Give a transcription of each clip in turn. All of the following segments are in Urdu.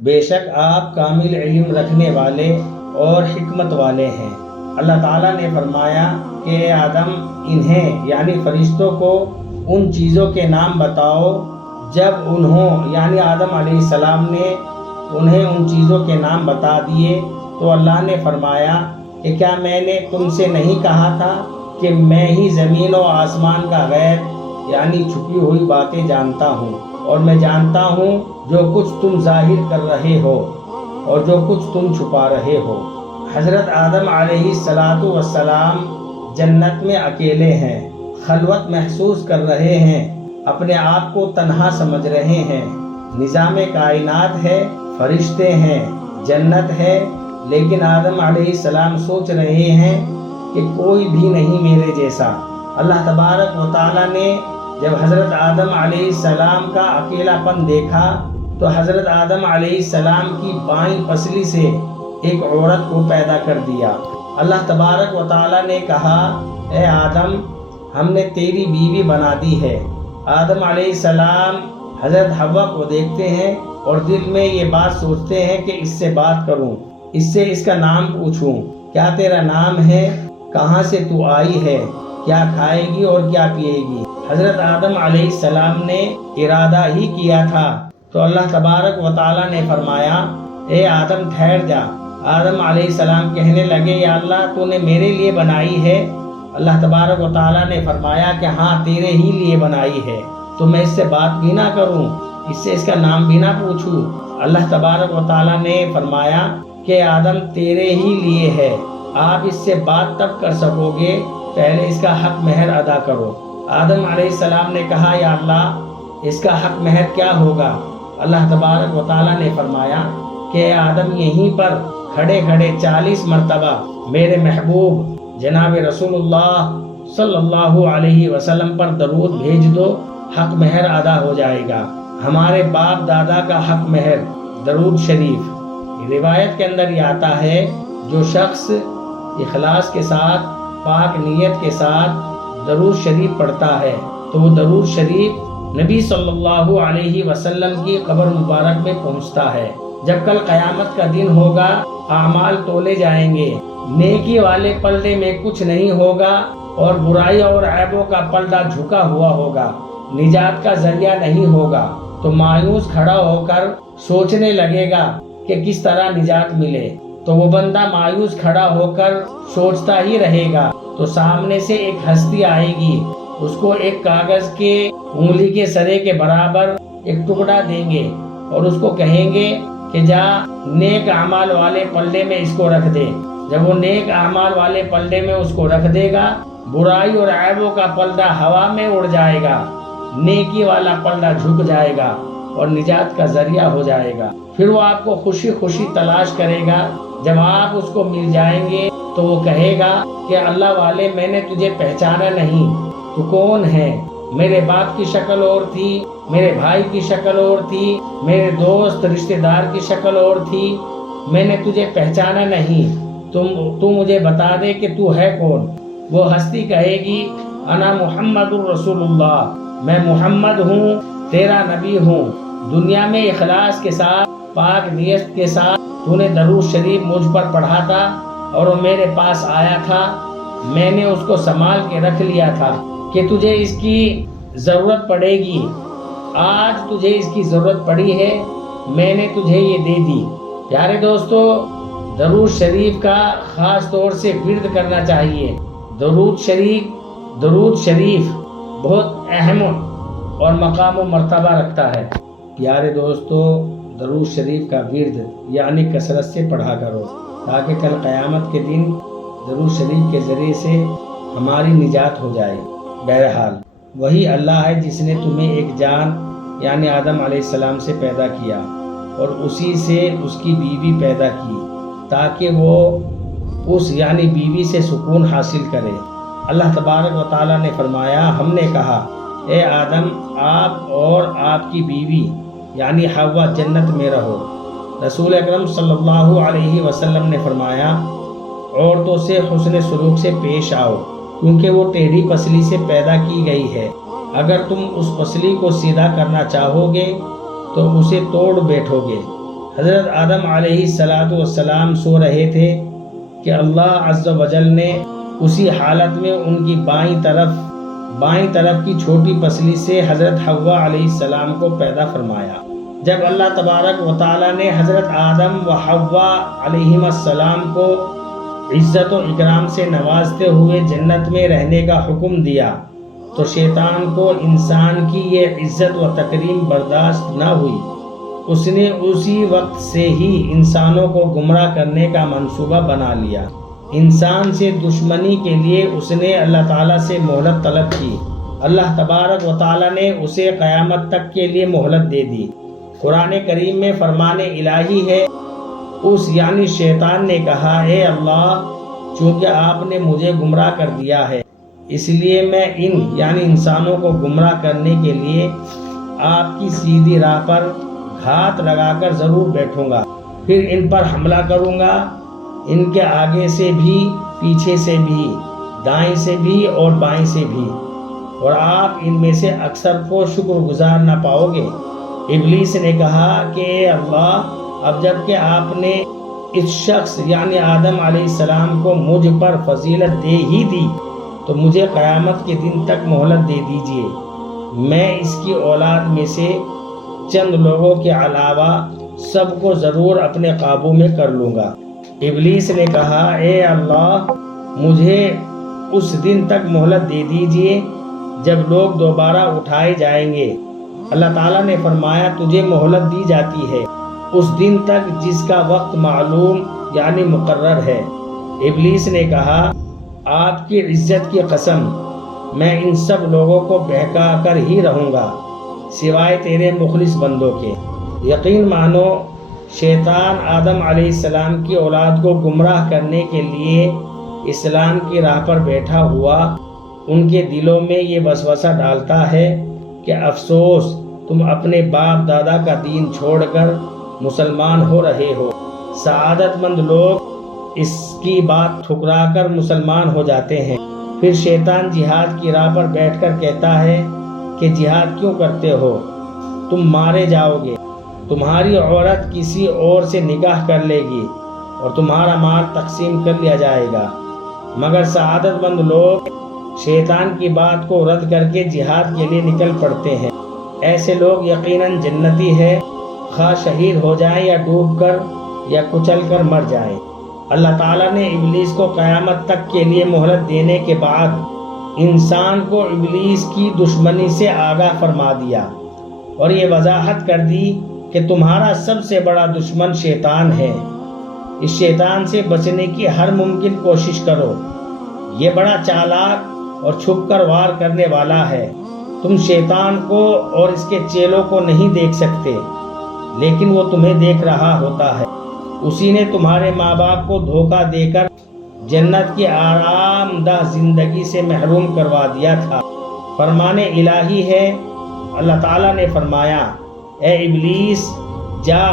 بے شک آپ کامل علم رکھنے والے اور حکمت والے ہیں۔ اللہ تعالیٰ نے فرمایا کہ اے آدم انہیں یعنی فرشتوں کو ان چیزوں کے نام بتاؤ جب انہوں یعنی آدم علیہ السلام نے انہیں ان چیزوں کے نام بتا دیے تو اللہ نے فرمایا کہ کیا میں نے تم سے نہیں کہا تھا کہ میں ہی زمین و آسمان کا غیب یعنی چھپی ہوئی باتیں جانتا ہوں، اور میں جانتا ہوں جو کچھ تم ظاہر کر رہے ہو اور جو کچھ تم چھپا رہے ہو۔ حضرت آدم علیہ السلام جنت میں اکیلے ہیں، خلوت محسوس کر رہے ہیں، اپنے آپ کو تنہا سمجھ رہے ہیں۔ نظام کائنات ہے، فرشتے ہیں، جنت ہے، لیکن آدم علیہ السلام سوچ رہے ہیں کہ کوئی بھی نہیں میرے جیسا۔ اللہ تبارک و تعالیٰ نے جب حضرت آدم علیہ السلام کا اکیلا پن دیکھا تو حضرت آدم علیہ السلام کی بائیں پسلی سے ایک عورت کو پیدا کر دیا۔ اللہ تبارک و تعالیٰ نے کہا اے آدم ہم نے تیری بیوی بنا دی ہے۔ آدم علیہ السلام حضرت حوا کو دیکھتے ہیں اور دل میں یہ بات سوچتے ہیں کہ اس سے بات کروں، اس سے اس کا نام پوچھوں، کیا تیرا نام ہے، کہاں سے تو آئی ہے، کیا کھائے گی اور کیا پیے گی۔ حضرت آدم علیہ السلام نے ارادہ ہی کیا تھا تو اللہ تبارک و تعالیٰ نے فرمایا اے آدم ٹھہر جا۔ آدم علیہ السلام کہنے لگے یا اللہ تو نے میرے لیے بنائی ہے؟ اللہ تبارک و تعالیٰ نے فرمایا کہ ہاں تیرے ہی لیے بنائی ہے، تو میں اس سے بات بھی نہ کروں، اس سے اس کا نام بھی نہ پوچھوں؟ اللہ تبارک و تعالیٰ نے فرمایا کہ آدم تیرے ہی لیے ہے، آپ اس سے بات تب کر سکو گے پہلے اس کا حق مہر ادا کرو۔ آدم علیہ السلام نے کہا یا اللہ اس کا حق مہر کیا ہوگا؟ اللہ تبارک و تعالیٰ نے فرمایا کہ آدم یہیں پر کھڑے کھڑے 40 مرتبہ میرے محبوب جناب رسول اللہ صلی اللہ علیہ وسلم پر درود بھیج دو، حق مہر ادا ہو جائے گا۔ ہمارے باپ دادا کا حق مہر درود شریف۔ روایت کے اندر یہ آتا ہے جو شخص اخلاص کے ساتھ پاک نیت کے ساتھ درود شریف پڑھتا ہے تو وہ درود شریف نبی صلی اللہ علیہ وسلم کی قبر مبارک میں پہنچتا ہے۔ جب کل قیامت کا دن ہوگا اعمال تولے جائیں گے، نیکی والے پلڑے میں کچھ نہیں ہوگا اور برائی اور عیبوں کا پلڑا جھکا ہوا ہوگا، نجات کا ذریعہ نہیں ہوگا، تو مایوس کھڑا ہو کر سوچنے لگے گا کہ کس طرح نجات ملے۔ تو وہ بندہ مایوس کھڑا ہو کر سوچتا ہی رہے گا تو سامنے سے ایک ہستی آئے گی، اس کو ایک کاغذ کے انگلی کے سرے کے برابر ایک ٹکڑا دیں گے اور اس کو کہیں گے کہ جا نیک اعمال والے پلڑے میں اس کو رکھ دے۔ جب وہ نیک اعمال والے پلڑے میں اس کو رکھ دے گا، برائی اور عیبوں کا پلڑا ہوا میں اڑ جائے گا، نیکی والا پلڑا جھک جائے گا اور نجات کا ذریعہ ہو جائے گا۔ پھر وہ آپ کو خوشی خوشی تلاش کرے گا۔ جب آپ اس کو مل جائیں گے تو وہ کہے گا کہ اللہ والے میں نے تجھے پہچانا نہیں، تو کون ہے؟ میرے باپ کی شکل اور تھی، میرے بھائی کی شکل اور تھی، میرے دوست رشتہ دار کی شکل اور تھی، میں نے تجھے پہچانا نہیں، تو مجھے بتا دے کہ تو ہے کون؟ وہ ہستی کہے گی انا محمد الرسول اللہ، میں محمد ہوں، تیرا نبی ہوں۔ دنیا میں اخلاص کے ساتھ پاک نیت کے ساتھ تو نے درود شریف مجھ پر پڑھا تھا اور وہ میرے پاس آیا تھا، میں نے اس کو سنبھال کے رکھ لیا تھا کہ تجھے اس کی ضرورت پڑے گی، آج تجھے اس کی ضرورت پڑی ہے، میں نے تجھے یہ دے دی۔ پیارے دوستو، درود شریف کا خاص طور سے ورد کرنا چاہیے۔ درود شریف بہت اہم اور مقام و مرتبہ رکھتا ہے۔ پیارے دوستو، درود شریف کا ورد یعنی کثرت سے پڑھا کرو تاکہ کل قیامت کے دن درود شریف کے ذریعے سے ہماری نجات ہو جائے۔ بہرحال وہی اللہ ہے جس نے تمہیں ایک جان یعنی آدم علیہ السلام سے پیدا کیا اور اسی سے اس کی بیوی پیدا کی تاکہ وہ اس یعنی بیوی سے سکون حاصل کرے۔ اللہ تبارک و تعالیٰ نے فرمایا، ہم نے کہا اے آدم آپ اور آپ کی بیوی یعنی حوا جنت میں رہو۔ رسول اکرم صلی اللہ علیہ وسلم نے فرمایا عورتوں سے حسن سلوک سے پیش آؤ کیونکہ وہ ٹیڑھی پسلی سے پیدا کی گئی ہے، اگر تم اس پسلی کو سیدھا کرنا چاہو گے تو اسے توڑ بیٹھو گے۔ حضرت آدم علیہ السلام سو رہے تھے کہ اللہ عز و جل نے اسی حالت میں ان کی بائیں طرف کی چھوٹی پسلی سے حضرت حوا علیہ السلام کو پیدا فرمایا۔ جب اللہ تبارک و تعالی نے حضرت آدم و حوا علیہ السلام کو عزت و اکرام سے نوازتے ہوئے جنت میں رہنے کا حکم دیا تو شیطان کو انسان کی یہ عزت و تکریم برداشت نہ ہوئی۔ اس نے اسی وقت سے ہی انسانوں کو گمراہ کرنے کا منصوبہ بنا لیا۔ انسان سے دشمنی کے لیے اس نے اللہ تعالیٰ سے مہلت طلب کی۔ اللہ تبارک و تعالیٰ نے اسے قیامت تک کے لیے مہلت دے دی۔ قرآن کریم میں فرمان الہی ہے، اس یعنی شیطان نے کہا، اے اللہ، چونکہ آپ نے مجھے گمراہ کر دیا ہے، اس لیے میں یعنی انسانوں کو گمراہ کرنے کے لیے آپ کی سیدھی راہ پر گھات لگا کر ضرور بیٹھوں گا، پھر ان پر حملہ کروں گا، ان کے آگے سے بھی، پیچھے سے بھی، دائیں سے بھی اور بائیں سے بھی، اور آپ ان میں سے اکثر کو شکر گزار نہ پاؤ گے۔ ابلیس نے کہا کہ اے اللہ، اب جب کہ آپ نے اس شخص یعنی آدم علیہ السلام کو مجھ پر فضیلت دے ہی دی تو مجھے قیامت کے دن تک مہلت دے دیجیے، میں اس کی اولاد میں سے چند لوگوں کے علاوہ سب کو ضرور اپنے قابو میں کر لوں گا۔ ابلیس نے کہا، اے اللہ، مجھے اس دن تک مہلت دے دیجیے جب لوگ دوبارہ اٹھائے جائیں گے۔ اللہ تعالیٰ نے فرمایا، تجھے مہلت دی جاتی ہے اس دن تک جس کا وقت معلوم یعنی مقرر ہے۔ ابلیس نے کہا، آپ کی عزت کی قسم، میں ان سب لوگوں کو بہکا کر ہی رہوں گا سوائے تیرے مخلص بندوں کے۔ یقین مانو، شیطان آدم علیہ السلام کی اولاد کو گمراہ کرنے کے لیے اسلام کی راہ پر بیٹھا ہوا ان کے دلوں میں یہ وسوسہ ڈالتا ہے کہ افسوس، تم اپنے باپ دادا کا دین چھوڑ کر مسلمان ہو رہے ہو۔ سعادت مند لوگ اس کی بات ٹھکرا کر مسلمان ہو جاتے ہیں۔ پھر شیطان جہاد کی راہ پر بیٹھ کر کہتا ہے کہ جہاد کیوں کرتے ہو، تم مارے جاؤ گے، تمہاری عورت کسی اور سے نکاح کر لے گی اور تمہارا مال تقسیم کر لیا جائے گا۔ مگر سعادت مند لوگ شیطان کی بات کو رد کر کے جہاد کے لیے نکل پڑتے ہیں۔ ایسے لوگ یقیناً جنتی ہے، خواہ شہید ہو جائیں یا ڈوب کر یا کچل کر مر جائیں۔ اللہ تعالیٰ نے ابلیس کو قیامت تک کے لیے مہلت دینے کے بعد انسان کو ابلیس کی دشمنی سے آگاہ فرما دیا اور یہ وضاحت کر دی کہ تمہارا سب سے بڑا دشمن شیطان ہے۔ اس شیطان سے بچنے کی ہر ممکن کوشش کرو، یہ بڑا چالاک اور چھپ کر وار کرنے والا ہے۔ تم شیطان کو اور اس کے چیلوں کو نہیں دیکھ سکتے، لیکن وہ تمہیں دیکھ رہا ہوتا ہے۔ اسی نے تمہارے ماں باپ کو دھوکہ دے کر جنت کی آرام دہ زندگی سے محروم کروا دیا تھا۔ فرمان الہی ہے، اللہ تعالیٰ نے فرمایا، اے ابلیس، جا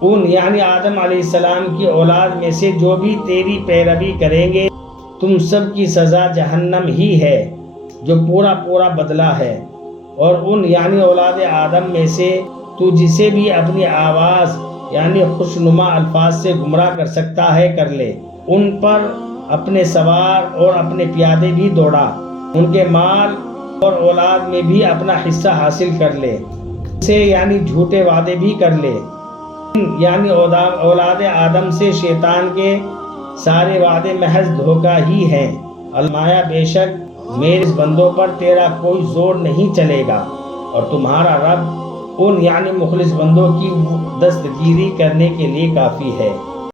ان یعنی آدم علیہ السلام کی اولاد میں سے جو بھی تیری پیروی کریں گے، تم سب کی سزا جہنم ہی ہے جو پورا بدلہ ہے، اور ان یعنی اولاد آدم میں سے تو جسے بھی اپنی آواز یعنی خوشنما الفاظ سے گمراہ کر سکتا ہے کر لے، ان پر اپنے سوار اور اپنے پیادے بھی دوڑا، ان کے مال اور اولاد میں بھی اپنا حصہ حاصل کر لے، سے یعنی جھوٹے وعدے بھی کر لے۔ یعنی اولاد آدم سے شیطان کے سارے وعدے محض دھوکہ ہی ہیں۔ المایا، بے شک میرے اس بندوں پر تیرا کوئی زور نہیں چلے گا، اور تمہارا رب ان یعنی مخلص بندوں کی دستگیری کرنے کے لیے کافی ہے۔